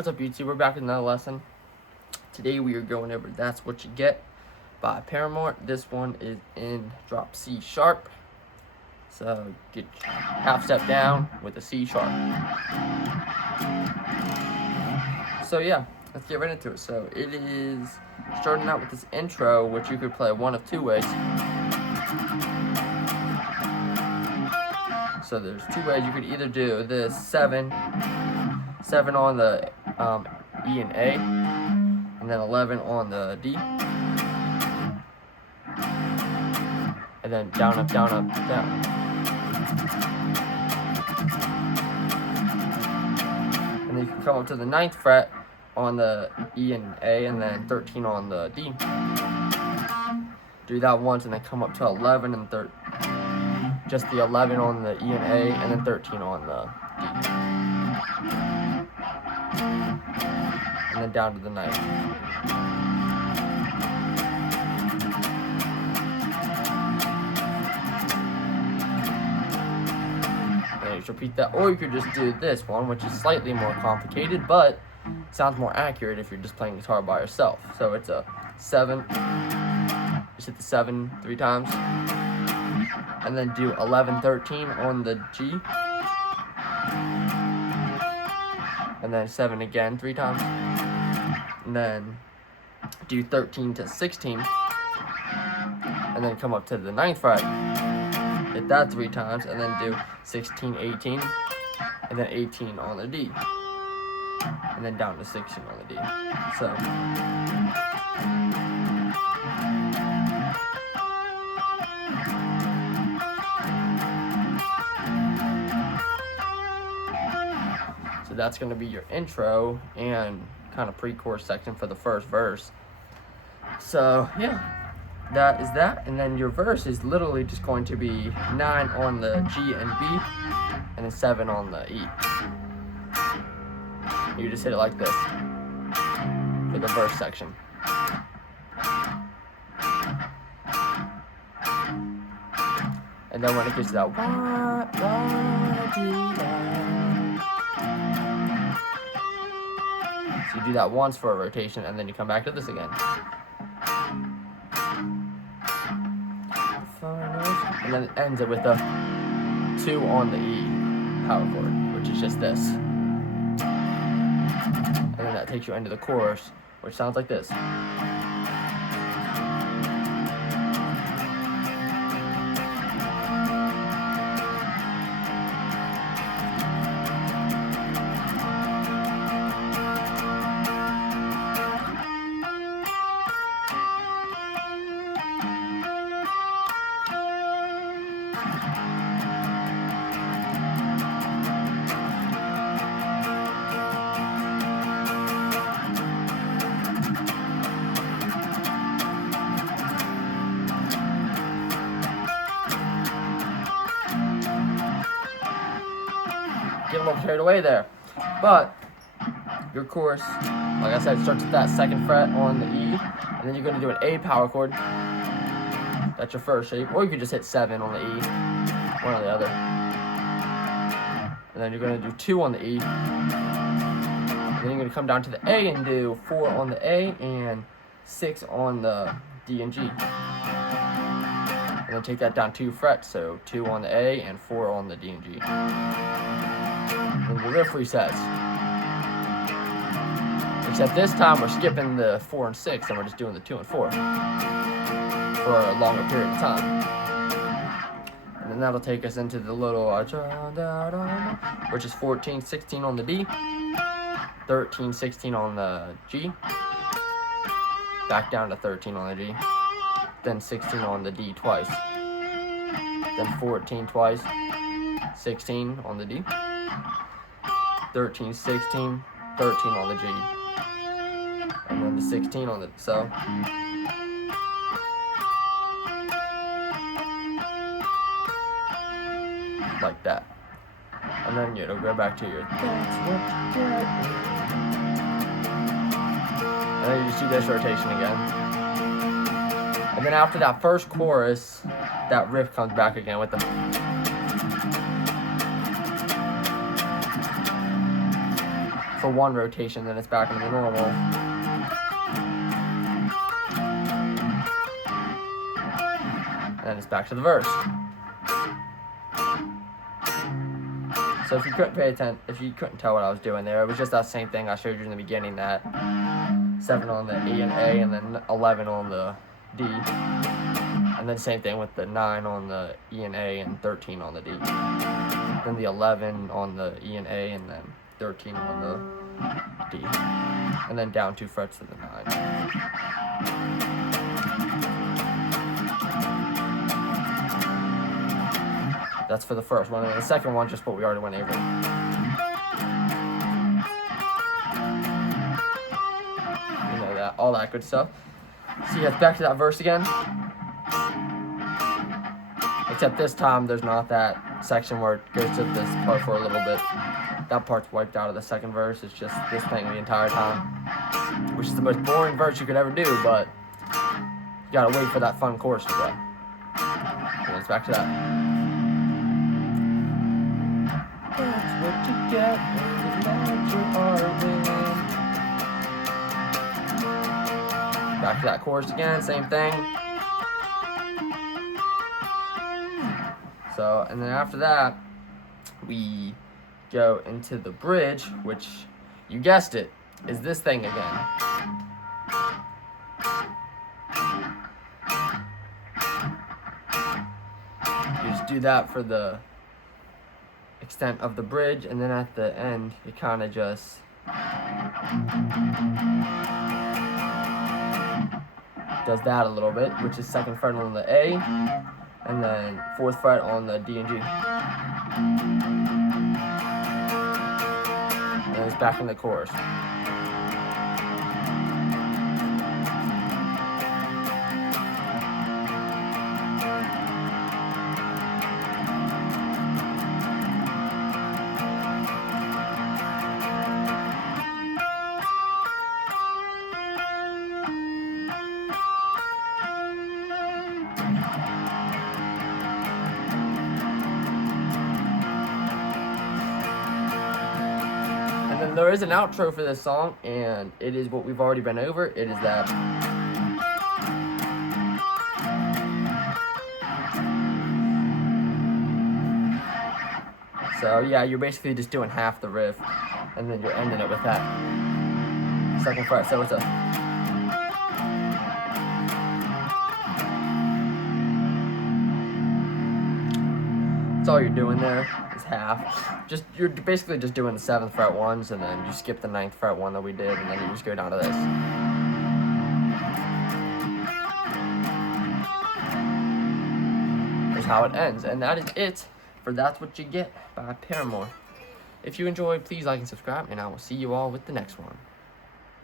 What's up, YouTube? We're back with another lesson. Today we are going over That's What You Get by Paramore. This one is in drop C sharp. So get half step down with a C sharp. So yeah, let's get right into it. So it is starting out with this intro, which you could play one of two ways. So there's two ways. You could either do this 7 on the E and A, and then 11 on the D, and then down, up, down, up, down. And then you can come up to the 9th fret on the E and A, and then 13 on the D. Do that once, and then come up to 11 and just the 11 on the E and A, and then 13 on the D. And then down to the 9th. And you just repeat that, or you could just do this one, which is slightly more complicated, but sounds more accurate if you're just playing guitar by yourself. So it's a 7, just hit the 7 3 times, and then do 11, 13 on the G, and then 7 again 3 times, and then do 13 to 16, and then come up to the 9th fret, hit that 3 times, and then do 16, 18, and then 18 on the D, and then down to 16 on the D. So that's going to be your intro and kind of pre-chorus section for the first verse. So yeah, that is that. And then your verse is literally just going to be 9 on the G and B, and then 7 on the E. You just hit it like this for the verse section. And then when it gets to that so you do that once for a rotation, and then you come back to this again. And then it ends it with a 2 on the E power chord, which is just this. And then that takes you into the chorus, which sounds like this. Get a little carried away there, but your chorus, like I said, starts with that 2nd fret on the E, and then you're going to do an A power chord. That's your first shape, or you could just hit 7 on the E, one or the other, and then you're going to do 2 on the E, and then you're going to come down to the A and do 4 on the A and 6 on the D and G, and then take that down 2 frets, so 2 on the A and 4 on the D and G. And the riff resets. Except this time we're skipping the 4 and 6, and we're just doing the 2 and 4 for a longer period of time. And then that'll take us into the little which is 14, 16 on the D, 13, 16 on the G, back down to 13 on the G, then 16 on the D twice, then 14 twice, 16 on the D, 13, 16, 13 on the G, and then the 16 on the, so. Like that. And then you'll go back to your That's What You Get. And then you just do this rotation again. And then after that first chorus, that riff comes back again with the for one rotation, then it's back into the normal. And then it's back to the verse. So if you couldn't pay attention, if you couldn't tell what I was doing there, it was just that same thing I showed you in the beginning, that 7 on the E and A, and then 11 on the D. And then same thing with the 9 on the E and A and 13 on the D. Then the 11 on the E and A, and then 13 on the D. And then down 2 frets to the 9. That's for the first one. And the second one, just what we already went over. You know that, all that good stuff. So yeah, back to that verse again. Except this time, there's not that section where it goes to this part for a little bit. That part's wiped out of the second verse. It's just this thing the entire time, which is the most boring verse you could ever do, but you gotta wait for that fun chorus to play. So it's back to that. That's what you get when you let your heart win. Back to that chorus again, same thing. So, and then after that, we go into the bridge, which, you guessed it, is this thing again. You just do that for the extent of the bridge, and then at the end, it kind of just does that a little bit, which is 2nd fret on the A, and then 4th fret on the D and G. And it's back in the chorus. And then there is an outro for this song, and it is what we've already been over. It is that. So yeah, you're basically just doing half the riff, and then you're ending it with that 2nd fret. So it's a. That's all you're doing there is half. You're basically just doing the 7th fret ones, and then you skip the 9th fret one that we did, and then you just go down to this. Is how it ends, and that is it for That's What You Get by Paramore. If you enjoyed, please like and subscribe, and I will see you all with the next one.